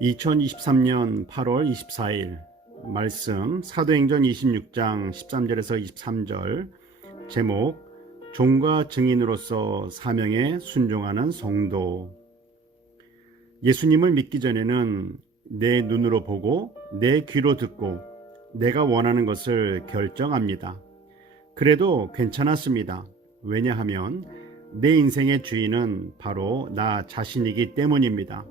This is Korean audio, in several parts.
2023년 8월 24일 말씀 사도행전 26장 13절에서 23절 제목 종과 증인으로서 사명에 순종하는 성도. 예수님을 믿기 전에는 내 눈으로 보고 내 귀로 듣고 내가 원하는 것을 결정합니다. 그래도 괜찮았습니다. 왜냐하면 내 인생의 주인은 바로 나 자신이기 때문입니다.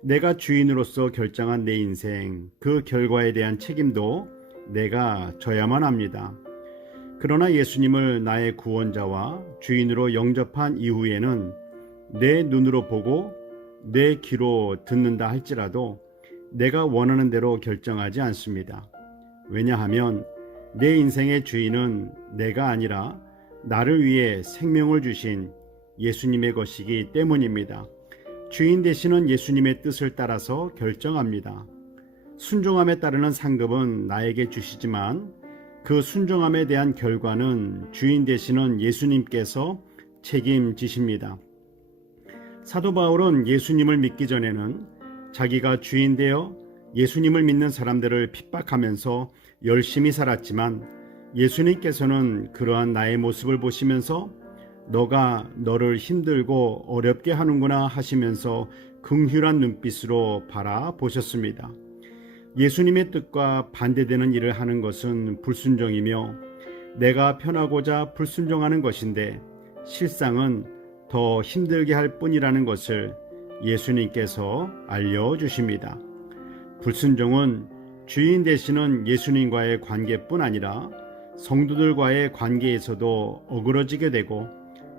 내가 주인으로서 결정한 내 인생, 그 결과에 대한 책임도 내가 져야만 합니다. 그러나 예수님을 나의 구원자와 주인으로 영접한 이후에는 내 눈으로 보고 내 귀로 듣는다 할지라도 내가 원하는 대로 결정하지 않습니다. 왜냐하면 내 인생의 주인은 내가 아니라 나를 위해 생명을 주신 예수님의 것이기 때문입니다. 주인 되시는 예수님의 뜻을 따라서 결정합니다. 순종함에 따르는 상급은 나에게 주시지만 그 순종함에 대한 결과는 주인 되시는 예수님께서 책임지십니다. 사도 바울은 예수님을 믿기 전에는 자기가 주인 되어 예수님을 믿는 사람들을 핍박하면서 열심히 살았지만 예수님께서는 그러한 나의 모습을 보시면서 너가 너를 힘들고 어렵게 하는구나 하시면서 긍휼한 눈빛으로 바라보셨습니다. 예수님의 뜻과 반대되는 일을 하는 것은 불순종이며 내가 편하고자 불순종하는 것인데 실상은 더 힘들게 할 뿐이라는 것을 예수님께서 알려주십니다. 불순종은 주인 되시는 예수님과의 관계뿐 아니라 성도들과의 관계에서도 어그러지게 되고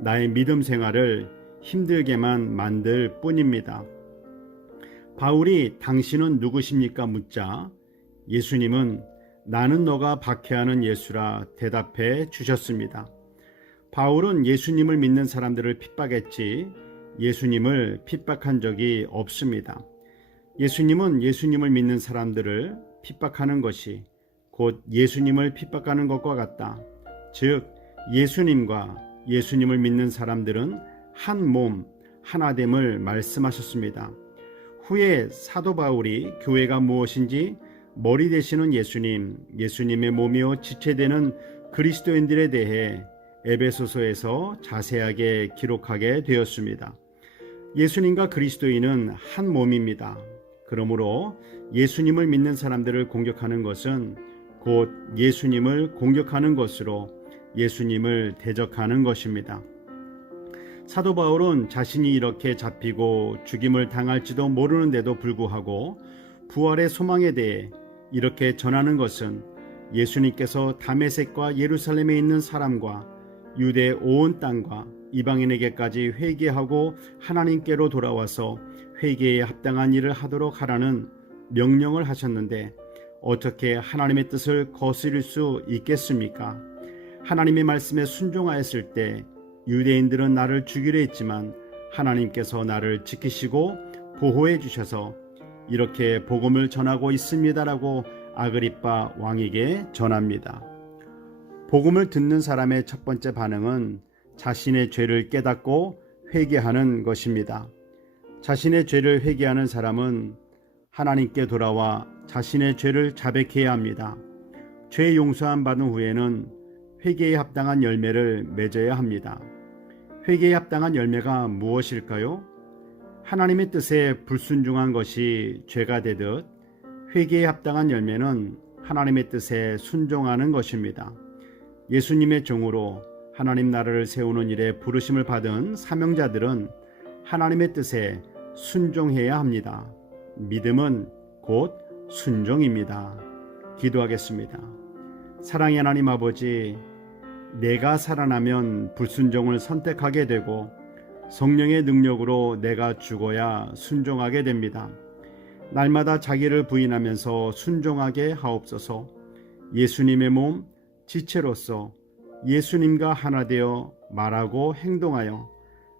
나의 믿음 생활을 힘들게만 만들 뿐입니다. 바울이 당신은 누구십니까 묻자 예수님은 나는 너가 박해하는 예수라 대답해 주셨습니다. 바울은 예수님을 믿는 사람들을 핍박했지 예수님을 핍박한 적이 없습니다. 예수님은 예수님을 믿는 사람들을 핍박하는 것이 곧 예수님을 핍박하는 것과 같다. 즉 예수님과 예수님을 믿는 사람들은 한 몸, 하나됨을 말씀하셨습니다. 후에 사도 바울이 교회가 무엇인지 머리 되시는 예수님, 예수님의 몸이요 지체되는 그리스도인들에 대해 에베소서에서 자세하게 기록하게 되었습니다. 예수님과 그리스도인은 한 몸입니다. 그러므로 예수님을 믿는 사람들을 공격하는 것은 곧 예수님을 공격하는 것으로 예수님을 대적하는 것입니다. 사도 바울은 자신이 이렇게 잡히고 죽임을 당할지도 모르는데도 불구하고 부활의 소망에 대해 이렇게 전하는 것은 예수님께서 다메섹과 예루살렘에 있는 사람과 유대 온 땅과 이방인에게까지 회개하고 하나님께로 돌아와서 회개에 합당한 일을 하도록 하라는 명령을 하셨는데 어떻게 하나님의 뜻을 거스릴 수 있겠습니까? 하나님의 말씀에 순종하였을 때 유대인들은 나를 죽이려 했지만 하나님께서 나를 지키시고 보호해 주셔서 이렇게 복음을 전하고 있습니다라고 아그리빠 왕에게 전합니다. 복음을 듣는 사람의 첫 번째 반응은 자신의 죄를 깨닫고 회개하는 것입니다. 자신의 죄를 회개하는 사람은 하나님께 돌아와 자신의 죄를 자백해야 합니다. 죄 용서함 받은 후에는 회개에 합당한 열매를 맺어야 합니다. 회개에 합당한 열매가 무엇일까요? 하나님의 뜻에 불순종한 것이 죄가 되듯 회개에 합당한 열매는 하나님의 뜻에 순종하는 것입니다. 예수님의 종으로 하나님 나라를 세우는 일에 부르심을 받은 사명자들은 하나님의 뜻에 순종해야 합니다. 믿음은 곧 순종입니다. 기도하겠습니다. 사랑의 하나님 아버지, 내가 살아나면 불순종을 선택하게 되고 성령의 능력으로 내가 죽어야 순종하게 됩니다. 날마다 자기를 부인하면서 순종하게 하옵소서. 예수님의 몸, 지체로서 예수님과 하나 되어 말하고 행동하여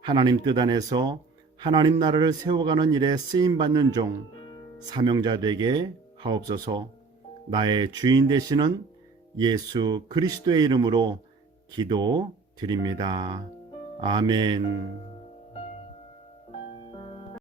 하나님 뜻 안에서 하나님 나라를 세워가는 일에 쓰임받는 종, 사명자 되게 하옵소서. 나의 주인 되시는 예수 그리스도의 이름으로 기도드립니다. 아멘.